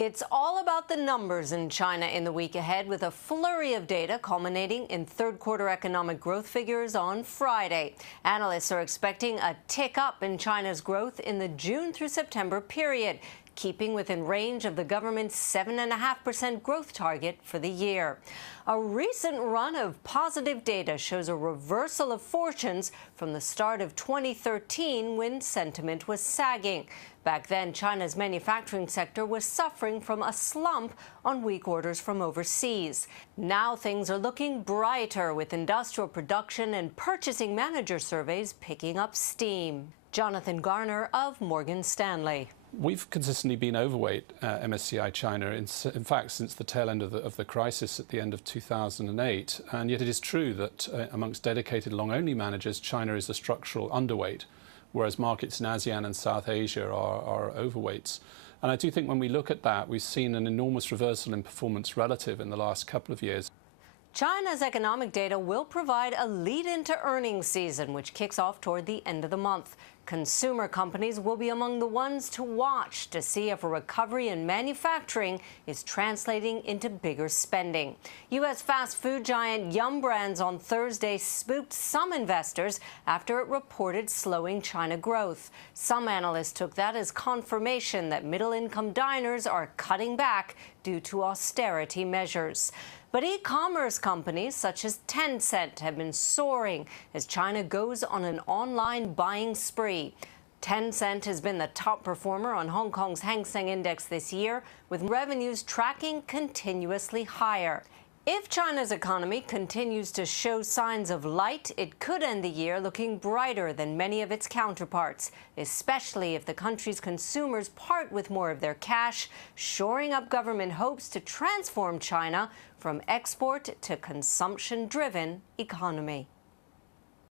It's all about the numbers in China in the week ahead, with a flurry of data culminating in third-quarter economic growth figures on Friday. Analysts are expecting a tick up in China's growth in the June through September period, keeping within range of the government's 7.5% growth target for the year. A recent run of positive data shows a reversal of fortunes from the start of 2013, when sentiment was sagging. Back then, China's manufacturing sector was suffering from a slump on weak orders from overseas. Now things are looking brighter, with industrial production and purchasing manager surveys picking up steam. Jonathan Garner of Morgan Stanley. We've consistently been overweight MSCI China, in fact, since the tail end of the crisis at the end of 2008. And yet it is true that amongst dedicated long-only managers, China is a structural underweight, whereas markets in ASEAN and South Asia are overweights. And I do think when we look at that, we've seen an enormous reversal in performance relative in the last couple of years. China's economic data will provide a lead into earnings season, which kicks off toward the end of the month. Consumer companies will be among the ones to watch to see if a recovery in manufacturing is translating into bigger spending. U.S. fast food giant Yum! Brands on Thursday spooked some investors after it reported slowing China growth. Some analysts took that as confirmation that middle-income diners are cutting back due to austerity measures. But e-commerce companies such as Tencent have been soaring as China goes on an online buying spree. Tencent has been the top performer on Hong Kong's Hang Seng Index this year, with revenues tracking continuously higher. If China's economy continues to show signs of light, it could end the year looking brighter than many of its counterparts, especially if the country's consumers part with more of their cash, shoring up government hopes to transform China from export to consumption-driven economy.